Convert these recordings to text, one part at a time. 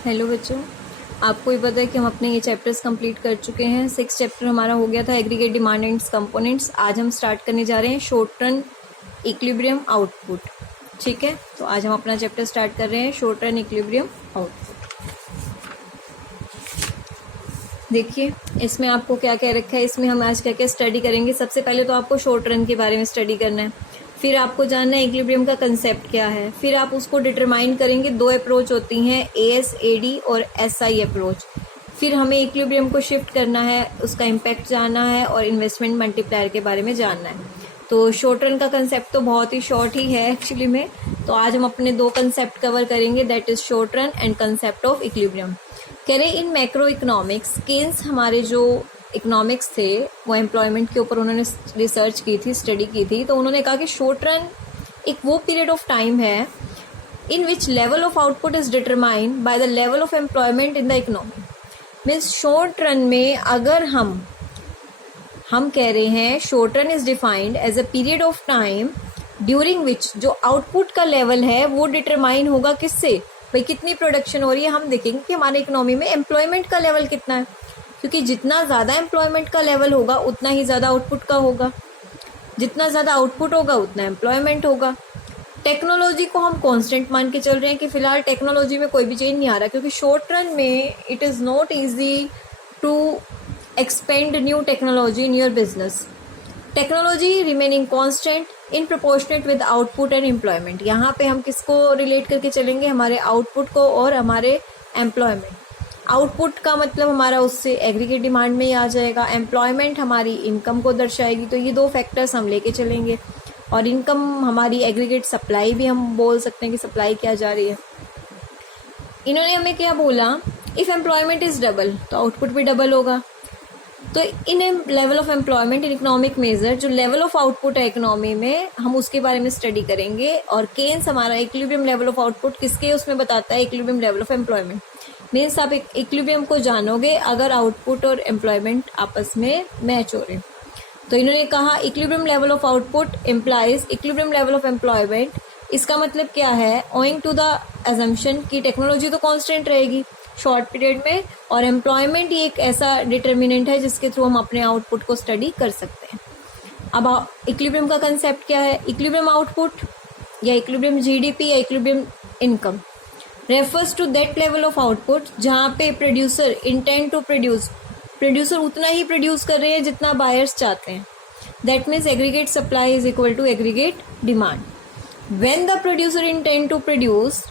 Hello बच्चों, आपको ही पता है कि हम अपने ये चैप्टर्स कंप्लीट कर चुके हैं। 6 चैप्टर हमारा हो गया था एग्रीगेट डिमांड एंड कंपोनेंट्स। आज हम स्टार्ट करने जा रहे हैं शॉर्ट रन इक्विलिब्रियम आउटपुट। ठीक है, तो आज हम अपना चैप्टर स्टार्ट कर रहे हैं शॉर्ट रन इक्विलिब्रियम आउटपुट। देखिए इसमें आपको क्या क्या रखा है, इसमें हम आज क्या क्या स्टडी करेंगे। सबसे पहले तो आपको शॉर्ट रन के बारे में स्टडी करना है, फिर आपको जानना है इक्विलिब्रियम का कंसेप्ट क्या है, फिर आप उसको डिटरमाइन करेंगे। 2 अप्रोच होती हैं, ASAD और SI अप्रोच। फिर हमें इक्विलिब्रियम को शिफ्ट करना है, उसका इम्पैक्ट जानना है और इन्वेस्टमेंट मल्टीप्लायर के बारे में जानना है। तो शॉर्ट रन का कंसेप्ट तो बहुत ही शॉर्ट ही है एक्चुअली में। तो आज हम अपने 2 कंसेप्ट कवर करेंगे, that is short run and concept of equilibrium. कह रहे इन मैक्रो इकोनॉमिक्स, केन्स हमारे जो इकोनॉमिक्स थे वो एम्प्लॉयमेंट के ऊपर उन्होंने रिसर्च की थी, स्टडी की थी। तो उन्होंने कहा कि शॉर्ट रन एक वो पीरियड ऑफ टाइम है in which level of output is determined by the level of employment in the economy. Means short run में अगर हम कह रहे हैं short run is defined as a period of time during which जो output का level है वो डिटरमाइन होगा किससे, भाई कितनी प्रोडक्शन हो रही है। हम देखेंगे कि हमारे इकोनॉमी में एम्प्लॉयमेंट का लेवल कितना है, क्योंकि जितना ज़्यादा एम्प्लॉयमेंट का लेवल होगा उतना ही ज़्यादा आउटपुट का होगा, जितना ज़्यादा आउटपुट होगा उतना एम्प्लॉयमेंट होगा। टेक्नोलॉजी को हम कांस्टेंट मान के चल रहे हैं कि फिलहाल टेक्नोलॉजी में कोई भी चेंज नहीं आ रहा, क्योंकि शॉर्ट रन में it is not easy to expand new technology in your business. Technology remaining constant in proportionate with output and employment. यहाँ पे हम किसको रिलेट करके चलेंगे, हमारे आउटपुट को और हमारे एम्प्लॉयमेंट। आउटपुट का मतलब हमारा उससे एग्रीगेट डिमांड में ही आ जाएगा, एम्प्लॉयमेंट हमारी इनकम को दर्शाएगी। तो ये 2 फैक्टर्स हम लेके चलेंगे, और इनकम हमारी एग्रीगेट सप्लाई भी हम बोल सकते हैं कि सप्लाई क्या जा रही है। इन्होंने हमें क्या बोला, इफ एम्प्लॉयमेंट इज डबल तो आउटपुट भी डबल होगा। तो in level of employment in economic measure, जो लेवल ऑफ आउटपुट है इकोनॉमी में, हम उसके बारे में स्टडी करेंगे। और केन्स हमारा इक्विलिब्रियम लेवल ऑफ आउटपुट किसके उसमें बताता है, equilibrium level of employment. Means आप इक्विलिब्रियम को जानोगे अगर आउटपुट और एम्प्लॉयमेंट आपस में मैच हो रहे। तो इन्होंने कहा equilibrium level of output implies equilibrium level of employment. इसका मतलब क्या है, ओइंग टू द अजम्पशन की टेक्नोलॉजी तो कांस्टेंट रहेगी शॉर्ट पीरियड में, और एम्प्लॉयमेंट ही एक ऐसा डिटर्मिनेंट है जिसके थ्रू हम अपने आउटपुट को स्टडी कर सकते हैं। अब इक्विलिब्रियम का कंसेप्ट क्या है, इक्विलिब्रियम आउटपुट या इक्विलिब्रियम GDP या equilibrium income refers to that level of output जहाँ पे producer intend to produce, producer उतना ही प्रोड्यूस कर रहे हैं जितना बायर्स चाहते हैं। That means aggregate supply is equal to aggregate demand. When the producer intend to produce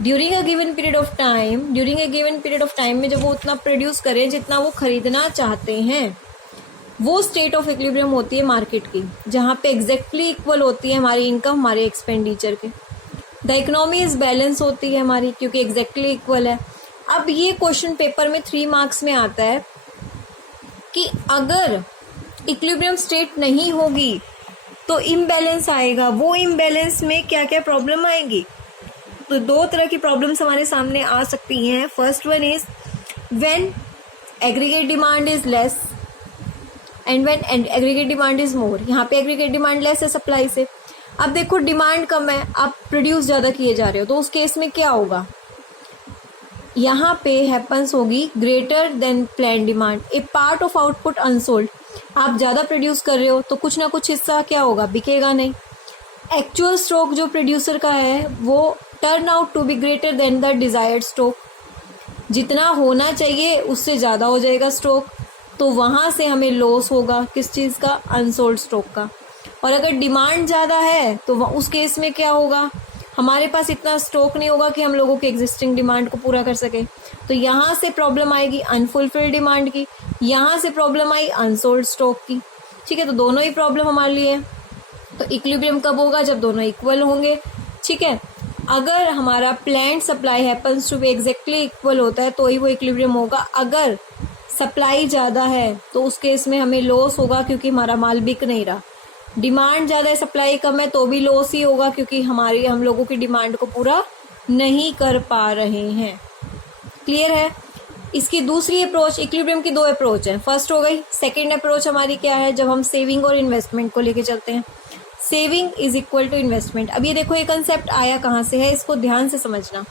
during a given period of time, में जब वो उतना प्रोड्यूस करें जितना वो खरीदना चाहते हैं, वो स्टेट ऑफ इक्विलिब्रियम होती है मार्केट की, जहाँ पे एग्जैक्टली इक्वल होती है हमारी इनकम हमारे एक्सपेंडिचर के। द इकोनॉमी इज बैलेंस होती है हमारी, क्योंकि एग्जैक्टली इक्वल है। अब ये क्वेश्चन पेपर में 3 मार्क्स में आता है कि अगर इक्विलिब्रियम स्टेट नहीं होगी तो इम्बैलेंस आएगा। वो इम्बैलेंस में क्या क्या प्रॉब्लम आएंगी, तो 2 तरह की प्रॉब्लम्स हमारे सामने आ सकती हैं। First one is when aggregate demand is less and when aggregate demand is more. यहाँ पे एग्रीगेट डिमांड लेस है सप्लाई से। अब देखो डिमांड कम है, आप प्रोड्यूस ज़्यादा किए जा रहे हो, तो उस केस में क्या होगा, यहाँ पे हैपन्स होगी greater than plan demand, A part of output unsold. आप ज़्यादा प्रोड्यूस कर रहे हो तो कुछ ना कुछ हिस्सा क्या होगा, बिकेगा नहीं। एक्चुअल स्टॉक जो प्रोड्यूसर का है वो turn out to be greater than the desired stock, जितना होना चाहिए उससे ज़्यादा हो जाएगा स्टॉक, तो वहाँ से हमें लॉस होगा किस चीज़ का, अनसोल्ड स्टॉक का। और अगर डिमांड ज़्यादा है तो उस केस में क्या होगा, हमारे पास इतना स्टॉक नहीं होगा कि हम लोगों के एग्जिस्टिंग डिमांड को पूरा कर सके। तो यहाँ से प्रॉब्लम आएगी अनफुलफिल्ड डिमांड की, यहाँ से प्रॉब्लम आई अनसोल्ड स्टॉक की। ठीक है, तो दोनों ही प्रॉब्लम हमारे लिए है। तो इक्विलिब्रियम कब होगा, जब दोनों इक्वल होंगे। ठीक है, अगर हमारा plant supply happens to be exactly equal होता है तो ही वो इक्विलिब्रियम होगा। अगर सप्लाई ज़्यादा है तो उस केस में हमें लॉस होगा, क्योंकि हमारा माल बिक नहीं रहा। डिमांड ज़्यादा है सप्लाई कम है तो भी लॉस ही होगा, क्योंकि हम लोगों की डिमांड को पूरा नहीं कर पा रहे हैं। क्लियर है। इसकी दूसरी अप्रोच, इक्विलिब्रियम की 2 अप्रोच है, फर्स्ट हो गई। सेकेंड अप्रोच हमारी क्या है, जब हम सेविंग और इन्वेस्टमेंट को लेके चलते हैं। Saving is equal to investment. अब ये देखो ये कंसेप्ट आया कहाँ से है, इसको ध्यान से समझना।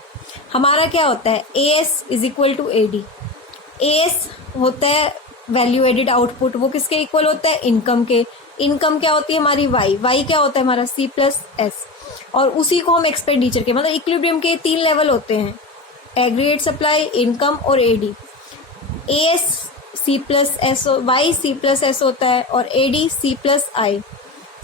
हमारा क्या होता है, AS is equal to AD। AS होता है वैल्यू एडिड आउटपुट, वो किसके इक्वल होता है, इनकम के। इनकम क्या होती है हमारी Y क्या होता है हमारा C+S, और उसी को हम एक्सपेंडिचर के, मतलब इक्विलिब्रियम के 3 लेवल होते हैं, एग्रीगेट सप्लाई, इनकम और AD। AS C+S, Y C+S होता है और AD C+I।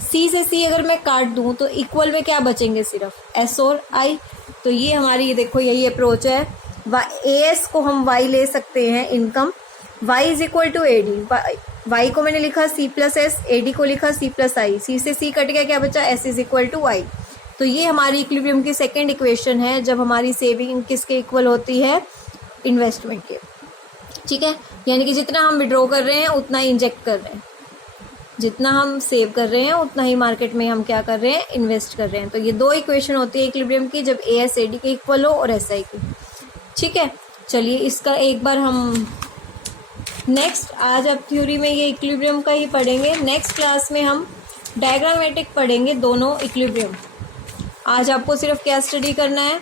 C से C अगर मैं काट दूं तो इक्वल में क्या बचेंगे, सिर्फ S और I। तो ये हमारी, देखो यही अप्रोच है। AS को हम Y ले सकते हैं income, Y is equal to AD। Y को मैंने लिखा C+S, AD को लिखा C+I। C से C कट गया, क्या बचा, S is equal to Y। तो ये हमारी इक्विलिब्रियम की सेकेंड इक्वेशन है, जब हमारी सेविंग किसके इक्वल होती है, इन्वेस्टमेंट के। ठीक है, यानी कि जितना हम विड्रॉ कर रहे हैं उतना ही इंजेक्ट कर रहे हैं, जितना हम सेव कर रहे हैं उतना ही मार्केट में हम क्या कर रहे हैं, इन्वेस्ट कर रहे हैं। तो ये 2 इक्वेशन होती है इक्विलिब्रियम की, जब AS AD के इक्वल हो और SI की। ठीक है, चलिए इसका एक बार हम नेक्स्ट, आज अब थ्योरी में ये इक्विलिब्रियम का ही पढ़ेंगे, नेक्स्ट क्लास में हम डायग्रामेटिक पढ़ेंगे, दोनों इक्विलिब्रियम। आज आपको सिर्फ क्या स्टडी करना है,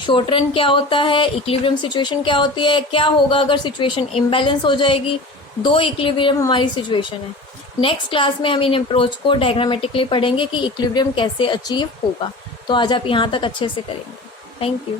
शॉर्ट रन क्या होता है, इक्विलिब्रियम सिचुएशन क्या होती है, क्या होगा अगर सिचुएशन इम्बैलेंस हो जाएगी, 2 इक्विलिब्रियम हमारी सिचुएशन है। नेक्स्ट क्लास में हम इन अप्रोच को डायग्रामेटिकली पढ़ेंगे कि इक्विलिब्रियम कैसे अचीव होगा। तो आज आप यहाँ तक अच्छे से करेंगे। Thank you.